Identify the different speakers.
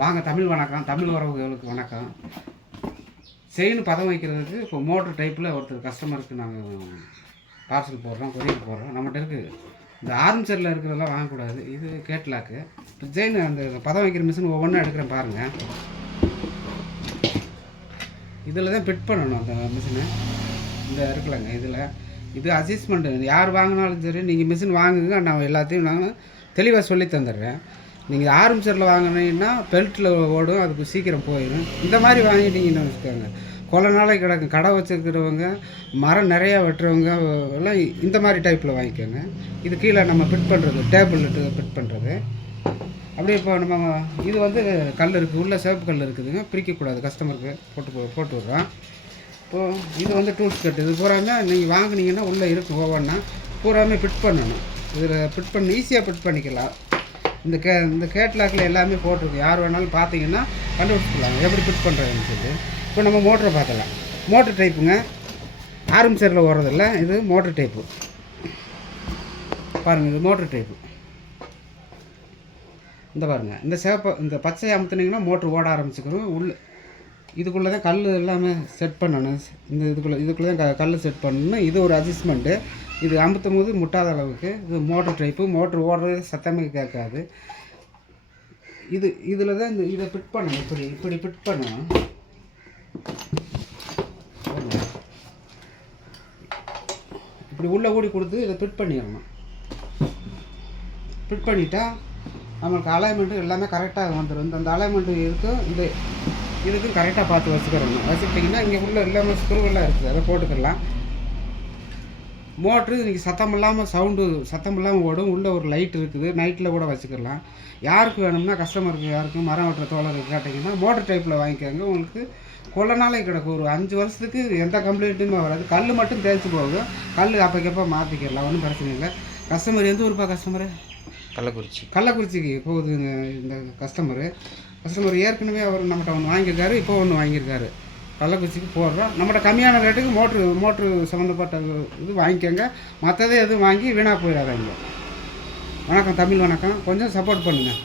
Speaker 1: வாங்க தமிழ் வணக்கம் தமிழ் உறவுகளுக்கு வணக்கம். செயின் பதம் வைக்கிறதுக்கு இப்போ மோட்டர் டைப்பில் ஒருத்தர் கஸ்டமருக்கு நாங்கள் பார்சல் போடுறோம் கொரியர் போடுறோம். நம்மகிட்ட இருக்குது இந்த ஆர்மிச்சரில் இருக்கிறதெல்லாம் வாங்கக்கூடாது. இது கேட்லாக்கு இப்போ செயின் அந்த பதம் வைக்கிற மிஷின் ஒவ்வொன்றும் எடுக்கிறேன் பாருங்கள் இதில் தான் ஃபிட் பண்ணணும் அந்த மிஷினை. இந்த இருக்குல்லங்க இதில். இது அட்ஜஸ்ட்மெண்ட்டு யார் வாங்கினாலும் சரி நீங்கள் மிஷின் வாங்குங்க நான் எல்லாத்தையும் நான் தெளிவாக சொல்லி தந்துடுறேன். நீங்கள் ஆரம்பிச்சரில் வாங்கினீங்கன்னா பெல்ட்டில் ஓடும் அதுக்கு சீக்கிரம் போயிடும். இந்த மாதிரி வாங்கிட்டீங்கன்னு வச்சுக்கோங்க. கொலை நாளைக்கு கிடக்கும் கடை வச்சுருக்கிறவங்க மரம் நிறையா வெட்டுறவங்க எல்லாம் இந்த மாதிரி டைப்பில் வாங்கிக்கோங்க. இது கீழே நம்ம ஃபிட் பண்ணுறது டேபிள் ஃபிட் பண்ணுறது அப்படியே இப்போ நம்ம இது வந்து கல் இருக்குது உள்ள சிவப்பு கல் இருக்குதுங்க. பிரிக்கக்கூடாது கஸ்டமருக்கு போட்டு போட்டு விட்றோம். இப்போது இது வந்து டூல்ஸ் கட்டு இது பூராமே நீங்கள் வாங்கினீங்கன்னா உள்ளே இருக்கும் ஓவன்னா பூராமே ஃபிட் பண்ணணும். இதில் ஃபிட் பண்ணி ஈஸியாக ஃபிட் பண்ணிக்கலாம். இந்த கே இந்த கேட்லாக்கில் எல்லாமே போட்டிருக்கு. யார் வேணாலும் பார்த்தீங்கன்னா கண்டுபிடிச்சிக்கலாம் எப்படி ஃபிட் பண்ணுறதுன்னு சொல்லி இப்போ நம்ம மோட்டரை பார்க்கலாம் மோட்டர் டைப்புங்க ஆரம்பிச்சரில் ஓடுறதில்ல. இது மோட்டர் டைப்பு பாருங்கள் இது மோட்டர் டைப்பு இந்த பாருங்க இந்த சேப்பை இந்த பச்சை அமுத்துனீங்கன்னா மோட்ரு ஓட ஆரம்பிச்சுக்கிறோம் உள்ள இதுக்குள்ளே தான் கல் எல்லாமே செட் பண்ணணும். இந்த இதுக்குள்ளே இதுக்குள்ளே தான் க கல் செட் பண்ணணும். இது ஒரு அட்ஜஸ்ட்மெண்ட்டு இது அமுத்தும் போது முட்டாத அளவுக்கு. இது மோட்ரு டைப்பு. மோட்ரு ஓடுறது சத்தமே கேட்காது. இது இதில் தான் இந்த இதை ஃபிட் பண்ணணும். இப்படி இப்படி ஃபிட் பண்ணணும். இப்படி உள்ளே கூடி கொடுத்து இதை ஃபிட் பண்ணிடணும். ஃபிட் பண்ணிட்டா நம்மளுக்கு அலைன்மெண்ட்டு எல்லாமே கரெக்டாக வந்துடும் இந்த அந்த அலைன்மெண்ட்டு இருக்கும். இது இதுக்கும் கரெக்டாக பார்த்து வச்சுக்கிறோம் வச்சுக்கிட்டிங்கன்னா இங்கே உள்ள எல்லாமே ஸ்க்ரூவெல்லாம் இருக்குது. அதை போட்டுக்கலாம். மோட்ரு இன்றைக்கி சத்தம் இல்லாமல் சவுண்டு சத்தம் இல்லாமல் ஓடும். உள்ளே ஒரு லைட் இருக்குது. நைட்டில் கூட வச்சுக்கலாம். யாருக்கு வேணும்னா கஸ்டமருக்கு யாருக்கும் மரம் வெட்டுற தோழருக்கு கேட்டிங்கன்னா மோட்டர் டைப்பில் வாங்கிக்கோங்க. உங்களுக்கு கொள்ள நாளே கிடக்கும். ஒரு அஞ்சு வருஷத்துக்கு எந்த கம்ப்ளைண்ட்டுமே வராது. கல் மட்டும் தேய்ச்சி போகும் கல் அப்போக்கப்போ மாற்றிக்கலாம் ஒன்றும் பிரச்சனை இல்லை. கஸ்டமர் எந்த ஊருப்பா கஸ்டமரு
Speaker 2: கள்ளக்குறிச்சி.
Speaker 1: கள்ளக்குறிச்சிக்கு போகுது இந்த கஸ்டமரு கஸ்டமர் ஏற்கனவே அவர் நம்மகிட்ட ஒன்று வாங்கியிருக்காரு. இப்போ ஒன்று வாங்கியிருக்காரு. கள்ளக்குறிச்சிக்கு போடுறோம். நம்மகிட்ட கம்மியான ரேட்டுக்கு மோட்ரு மோட்ரு சம்மந்தப்பட்ட இது வாங்கிக்கோங்க. மற்றதை எதுவும் வாங்கி வீணாக போயிடாதாங்க. வணக்கம் தமிழ் வணக்கம். கொஞ்சம் சப்போர்ட் பண்ணுங்கள்